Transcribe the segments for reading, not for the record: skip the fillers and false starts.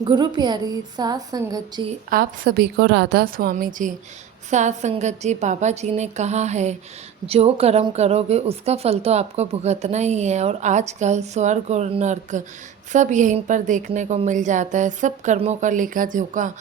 गुरु प्यारी सात संगत जी, आप सभी को राधा स्वामी जी। सात संगत जी, बाबा जी ने कहा है जो कर्म करोगे उसका फल तो आपको भुगतना ही है। और आजकल स्वर्ग और नर्क सब यहीं पर देखने को मिल जाता है। सब कर्मों का लेखा जोखा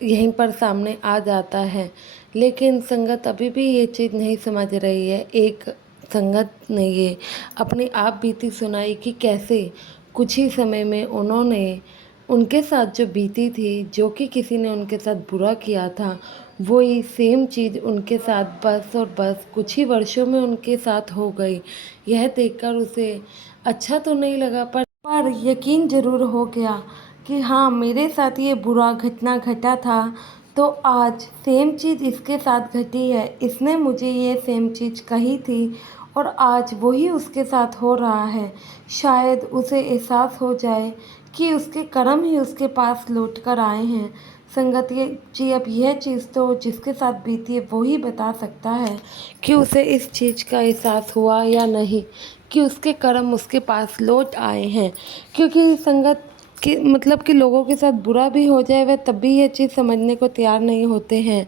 यहीं पर सामने आ जाता है। लेकिन संगत अभी भी ये चीज़ नहीं समझ रही है। एक संगत ने ये अपनी आप बीती सुनाई कि कैसे कुछ ही समय में उन्होंने उनके साथ जो बीती थी, जो कि किसी ने उनके साथ बुरा किया था, वही सेम चीज़ उनके साथ बस और बस कुछ ही वर्षों में उनके साथ हो गई। यह देखकर उसे अच्छा तो नहीं लगा, पर यकीन ज़रूर हो गया कि हाँ, मेरे साथ ये बुरा घटना घटा था तो आज सेम चीज़ इसके साथ घटी है। इसने मुझे ये सेम चीज़ कही थी और आज वही उसके साथ हो रहा है। शायद उसे एहसास हो जाए कि उसके कर्म ही उसके पास लौट कर आए हैं। संगत ये जी, अब यह चीज़ तो जिसके साथ बीती है वही बता सकता है कि उसे इस चीज़ का एहसास हुआ या नहीं कि उसके कर्म उसके पास लौट आए हैं। क्योंकि संगत कि मतलब कि लोगों के साथ बुरा भी हो जाए वह तब भी यह चीज़ समझने को तैयार नहीं होते हैं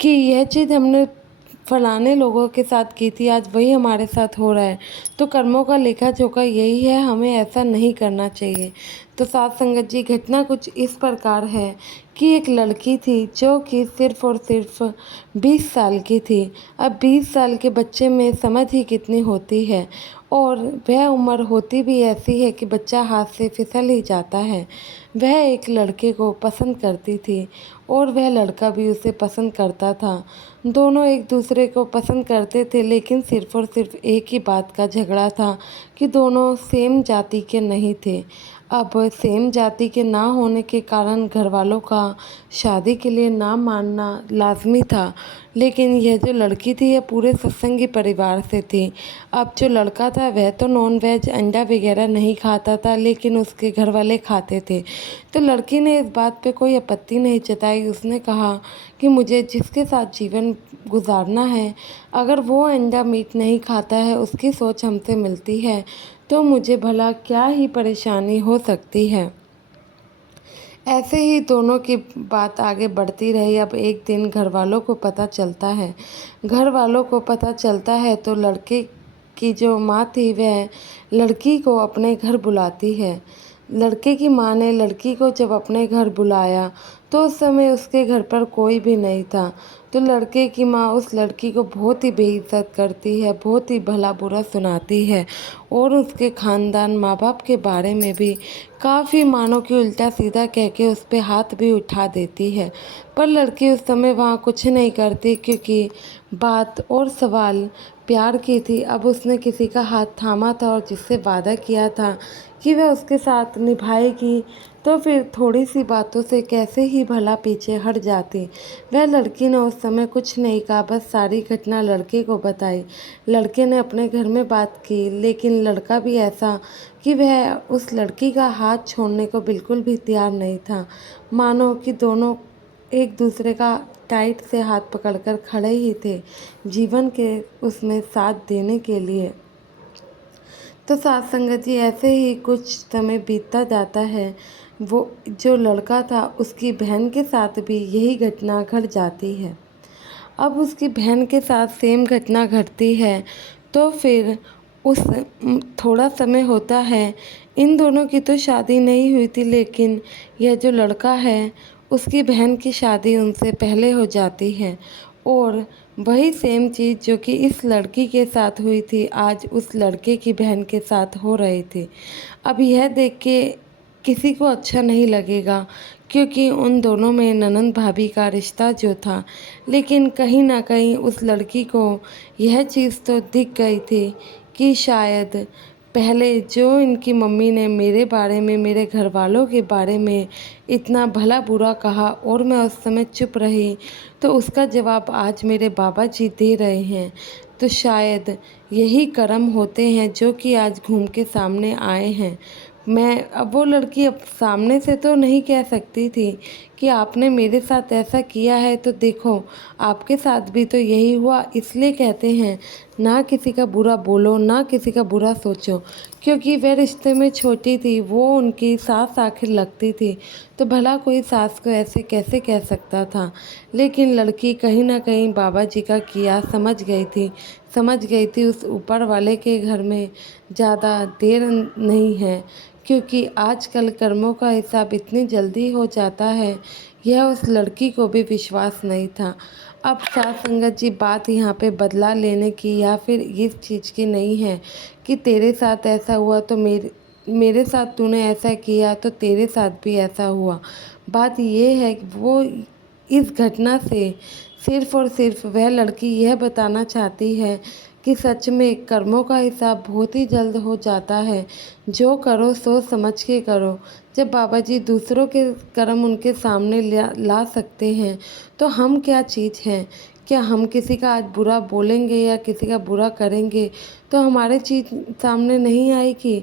कि यह चीज़ हमने फलाने लोगों के साथ की थी, आज वही हमारे साथ हो रहा है। तो कर्मों का लेखा जोखा यही है, हमें ऐसा नहीं करना चाहिए। तो साथ संगत जी, घटना कुछ इस प्रकार है कि एक लड़की थी जो कि सिर्फ़ और सिर्फ 20 साल की थी। अब 20 साल के बच्चे में समझ ही कितनी होती है, और वह उम्र होती भी ऐसी है कि बच्चा हाथ से फिसल ही जाता है। वह एक लड़के को पसंद करती थी और वह लड़का भी उसे पसंद करता था। दोनों एक दूसरे को पसंद करते थे, लेकिन सिर्फ़ और सिर्फ एक ही बात का झगड़ा था कि दोनों सेम जाति के नहीं थे। अब सेम जाति के ना होने के कारण घरवालों का शादी के लिए ना मानना लाज़मी था। लेकिन यह जो लड़की थी यह पूरे सत्संगी परिवार से थी। अब जो लड़का था वह तो नॉन वेज अंडा वगैरह नहीं खाता था, लेकिन उसके घर वाले खाते थे। तो लड़की ने इस बात पे कोई आपत्ति नहीं जताई। उसने कहा कि मुझे जिसके साथ जीवन गुजारना है, अगर वो अंडा मीट नहीं खाता है, उसकी सोच हमसे मिलती है, तो मुझे भला क्या ही परेशानी हो सकती है। ऐसे ही दोनों की बात आगे बढ़ती रही। अब एक दिन घर वालों को पता चलता है। घर वालों को पता चलता है तो लड़के की जो माँ थी वह लड़की को अपने घर बुलाती है। लड़के की माँ ने लड़की को जब अपने घर बुलाया तो उस समय उसके घर पर कोई भी नहीं था। तो लड़के की माँ उस लड़की को बहुत ही बेइज्जत करती है, बहुत ही भला बुरा सुनाती है और उसके ख़ानदान माँ बाप के बारे में भी काफ़ी मानो कि उल्टा सीधा कह के उस पर हाथ भी उठा देती है। पर लड़की उस समय वहाँ कुछ नहीं करती, क्योंकि बात और सवाल प्यार की थी। अब उसने किसी का हाथ थामा था और जिससे वादा किया था कि वह उसके साथ निभाएगी, तो फिर थोड़ी सी बातों से कैसे ही भला पीछे हट जाती। वह लड़की ने उस समय कुछ नहीं कहा, बस सारी घटना लड़के को बताई। लड़के ने अपने घर में बात की, लेकिन लड़का भी ऐसा कि वह उस लड़की का हाथ छोड़ने को बिल्कुल भी तैयार नहीं था। मानो कि दोनों एक दूसरे का टाइट से हाथ पकड़कर खड़े ही थे, जीवन के उसमें साथ देने के लिए। तो साथ संगत जी, ऐसे ही कुछ समय बीतता जाता है। वो जो लड़का था उसकी बहन के साथ भी यही घटना घट जाती है। अब उसकी बहन के साथ सेम घटना घटती है। तो फिर उस थोड़ा समय होता है। इन दोनों की तो शादी नहीं हुई थी, लेकिन यह जो लड़का है उसकी बहन की शादी उनसे पहले हो जाती है। और वही सेम चीज़ जो कि इस लड़की के साथ हुई थी आज उस लड़के की बहन के साथ हो रही थी। अब यह देख के किसी को अच्छा नहीं लगेगा, क्योंकि उन दोनों में ननंद भाभी का रिश्ता जो था, लेकिन कहीं ना कहीं उस लड़की को यह चीज़ तो दिख गई थी कि शायद पहले जो इनकी मम्मी ने मेरे बारे में, मेरे घर वालों के बारे में इतना भला बुरा कहा और मैं उस समय चुप रही, तो उसका जवाब आज मेरे बाबा जी दे रहे हैं। तो शायद यही कर्म होते हैं जो कि आज घूम के सामने आए हैं। मैं अब वो लड़की अब सामने से तो नहीं कह सकती थी कि आपने मेरे साथ ऐसा किया है तो देखो आपके साथ भी तो यही हुआ। इसलिए कहते हैं ना किसी का बुरा बोलो, ना किसी का बुरा सोचो, क्योंकि वह रिश्ते में छोटी थी, वो उनकी सास आखिर लगती थी, तो भला कोई सास को ऐसे कैसे कह सकता था। लेकिन लड़की कहीं ना कहीं बाबा जी का किया समझ गई थी उस ऊपर वाले के घर में ज़्यादा देर नहीं है, क्योंकि आजकल कर्मों का हिसाब इतनी जल्दी हो जाता है, यह उस लड़की को भी विश्वास नहीं था। अब साथ संगत जी बात यहाँ पे बदला लेने की या फिर इस चीज़ की नहीं है कि तेरे साथ ऐसा हुआ तो मेरे साथ तूने ऐसा किया तो तेरे साथ भी ऐसा हुआ। बात ये है कि वो इस घटना से सिर्फ़ और सिर्फ वह लड़की यह बताना चाहती है कि सच में कर्मों का हिसाब बहुत ही जल्द हो जाता है। जो करो सोच समझ के करो। जब बाबा जी दूसरों के कर्म उनके सामने ला सकते हैं तो हम क्या चीज़ हैं। क्या हम किसी का आज बुरा बोलेंगे या किसी का बुरा करेंगे तो हमारे चीज़ सामने नहीं आएगी।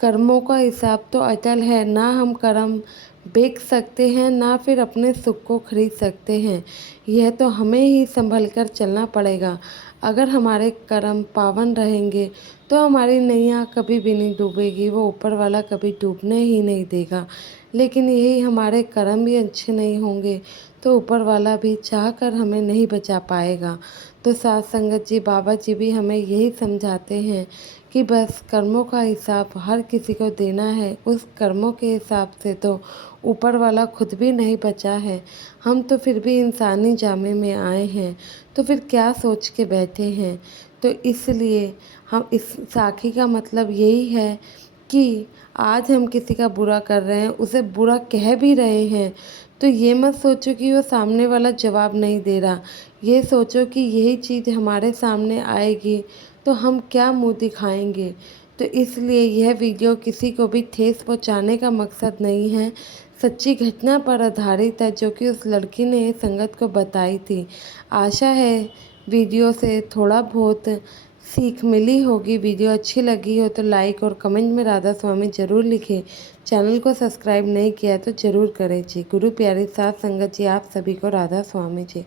कर्मों का हिसाब तो अटल है, ना हम कर्म बेच सकते हैं ना फिर अपने सुख को खरीद सकते हैं। यह तो हमें ही संभल कर चलना पड़ेगा। अगर हमारे कर्म पावन रहेंगे तो हमारी नैया कभी भी नहीं डूबेगी, वो ऊपर वाला कभी डूबने ही नहीं देगा। लेकिन यही हमारे कर्म भी अच्छे नहीं होंगे तो ऊपर वाला भी चाह कर हमें नहीं बचा पाएगा। तो साथ संगत जी बाबा जी भी हमें यही समझाते हैं कि बस कर्मों का हिसाब हर किसी को देना है। उस कर्मों के हिसाब से तो ऊपर वाला खुद भी नहीं बचा है। हम तो फिर भी इंसानी जामे में आए हैं, तो फिर क्या सोच के बैठे हैं। तो इसलिए हम इस साखी का मतलब यही है कि आज हम किसी का बुरा कर रहे हैं, उसे बुरा कह भी रहे हैं, तो ये मत सोचो कि वो सामने वाला जवाब नहीं दे रहा। ये सोचो कि यही चीज़ हमारे सामने आएगी तो हम क्या मुँह दिखाएंगे। तो इसलिए यह वीडियो किसी को भी ठेस पहुंचाने का मकसद नहीं है, सच्ची घटना पर आधारित है जो कि उस लड़की ने संगत को बताई थी। आशा है वीडियो से थोड़ा बहुत सीख मिली होगी। वीडियो अच्छी लगी हो तो लाइक और कमेंट में राधा स्वामी ज़रूर लिखें। चैनल को सब्सक्राइब नहीं किया तो ज़रूर करें जी। गुरु प्यारी साथ संगत जी आप सभी को राधा स्वामी जी।